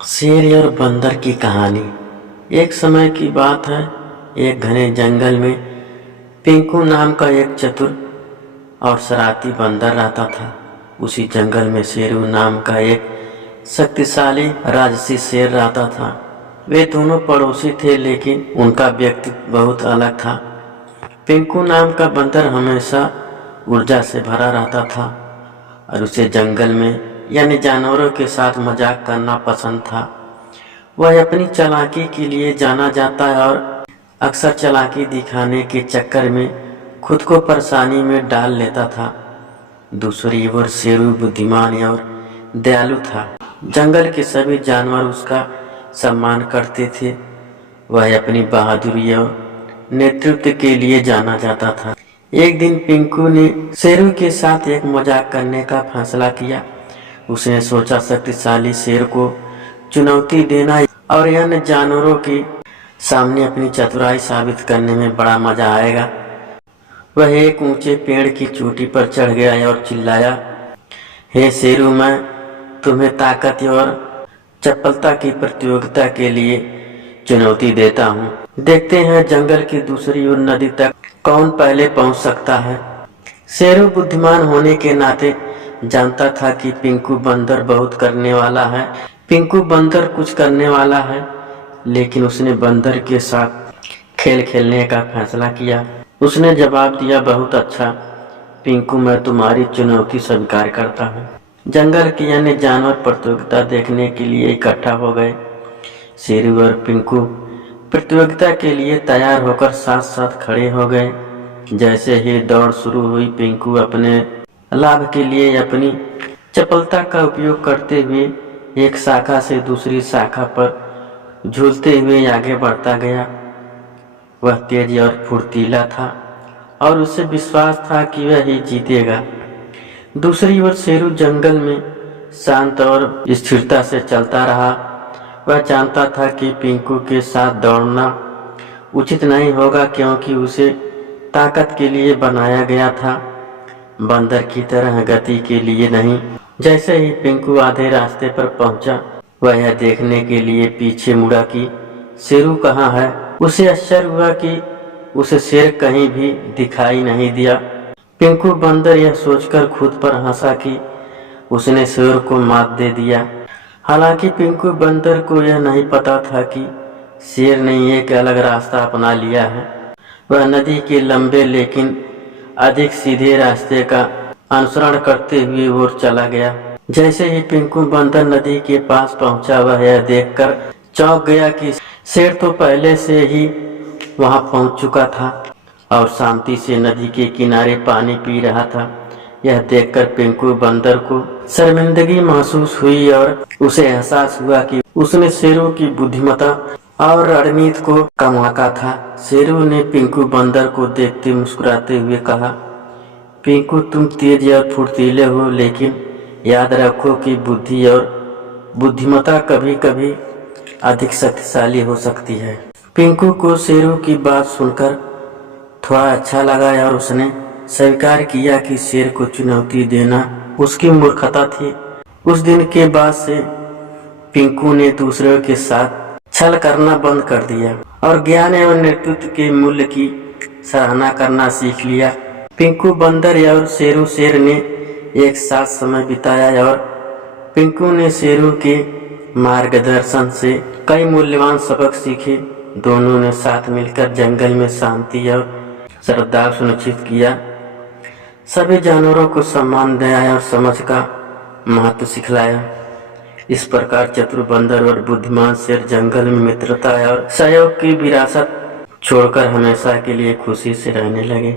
शेर और बंदर की कहानी। एक समय की बात है। एक घने जंगल में पिंकू नाम का एक चतुर और शरारती बंदर रहता था। उसी जंगल में शेरू नाम का एक शक्तिशाली राजसी शेर रहता था। वे दोनों पड़ोसी थे, लेकिन उनका व्यक्तित्व बहुत अलग था। पिंकू नाम का बंदर हमेशा ऊर्जा से भरा रहता था और उसे जंगल में यानी जानवरों के साथ मजाक करना पसंद था। वह अपनी चालाकी के लिए जाना जाता है और अक्सर चालाकी दिखाने के चक्कर में खुद को परेशानी में डाल लेता था। दूसरी ओर शेरू बुद्धिमान और दयालु था। जंगल के सभी जानवर उसका सम्मान करते थे। वह अपनी बहादुरी और नेतृत्व के लिए जाना जाता था। एक दिन पिंकू ने शेरू के साथ एक मजाक करने का फैसला किया। उसने सोचा शक्तिशाली शेर को चुनौती देना और अन्य जानवरों के सामने अपनी चतुराई साबित करने में बड़ा मजा आएगा। वह एक ऊंचे पेड़ की चोटी पर चढ़ गया और चिल्लाया, हे शेरू, मैं तुम्हें ताकत और चपलता की प्रतियोगिता के लिए चुनौती देता हूँ। देखते हैं जंगल की दूसरी ओर नदी तक कौन पहले पहुँच सकता है। शेरू बुद्धिमान होने के नाते जानता था कि पिंकू बंदर बहुत करने वाला है। पिंकू बंदर कुछ करने वाला है, लेकिन उसने बंदर के साथ खेल खेलने का फैसला किया। उसने जवाब दिया, बहुत अच्छा पिंकू, मैं तुम्हारी चुनौती स्वीकार करता हूँ। जंगल के अन्य जानवर प्रतियोगिता देखने के लिए इकट्ठा हो गए। शेरू और पिंकू प्रतियोगिता के लिए तैयार होकर साथ साथ खड़े हो गए। जैसे ही दौड़ शुरू हुई, पिंकू अपने लाभ के लिए अपनी चपलता का उपयोग करते हुए एक शाखा से दूसरी शाखा पर झूलते हुए आगे बढ़ता गया। वह तेज और फुर्तीला था और उसे विश्वास था कि वह ही जीतेगा। दूसरी ओर शेरू जंगल में शांत और स्थिरता से चलता रहा। वह जानता था कि पिंकू के साथ दौड़ना उचित नहीं होगा, क्योंकि उसे ताकत के लिए बनाया गया था, बंदर की तरह गति के लिए नहीं। जैसे ही पिंकू आधे रास्ते पर पहुंचा, वह यह देखने के लिए पीछे मुड़ा कि शेरू कहाँ है। उसे आश्चर्य हुआ कि उसे शेर कहीं भी दिखाई नहीं दिया। पिंकू बंदर यह सोचकर खुद पर हंसा कि उसने शेर को मात दे दिया। हालांकि पिंकू बंदर को यह नहीं पता था कि शेर ने एक अलग रास्ता अपना लिया है। वह नदी के लंबे लेकिन अधिक सीधे रास्ते का अनुसरण करते हुए और चला गया। जैसे ही पिंकू बंदर नदी के पास पहुंचा, वह यह देखकर चौंक गया कि शेर तो पहले से ही वहां पहुंच चुका था और शांति से नदी के किनारे पानी पी रहा था। यह देखकर पिंकू बंदर को शर्मिंदगी महसूस हुई और उसे एहसास हुआ कि उसने शेरू की बुद्धिमत्ता और रणनीति को कम आंका था। शेरू ने पिंकू बंदर को देखते मुस्कुराते हुए कहा, पिंकू, तुम तेज और फुर्तीले हो, लेकिन याद रखो कि बुद्धि और बुद्धिमत्ता कभी कभी अधिक शक्तिशाली हो सकती है। पिंकू को शेरू की बात सुनकर थोड़ा अच्छा लगा और उसने स्वीकार किया कि शेर को चुनौती देना उसकी मूर्खता थी। उस दिन के बाद से पिंकू ने दूसरों के साथ छल करना बंद कर दिया और ज्ञान एवं नेतृत्व के मूल्य की सराहना करना सीख लिया। पिंकू बंदर और शेरू शेर ने एक साथ समय बिताया और पिंकू ने शेरू के मार्गदर्शन से कई मूल्यवान सबक सीखे। दोनों ने साथ मिलकर जंगल में शांति और सद्भाव सुनिश्चित किया। सभी जानवरों को सम्मान, दया और समझ का महत्व सिखलाया। इस प्रकार चतुर बंदर और बुद्धिमान शेर जंगल में मित्रता और सहयोग की विरासत छोड़कर हमेशा के लिए खुशी से रहने लगे।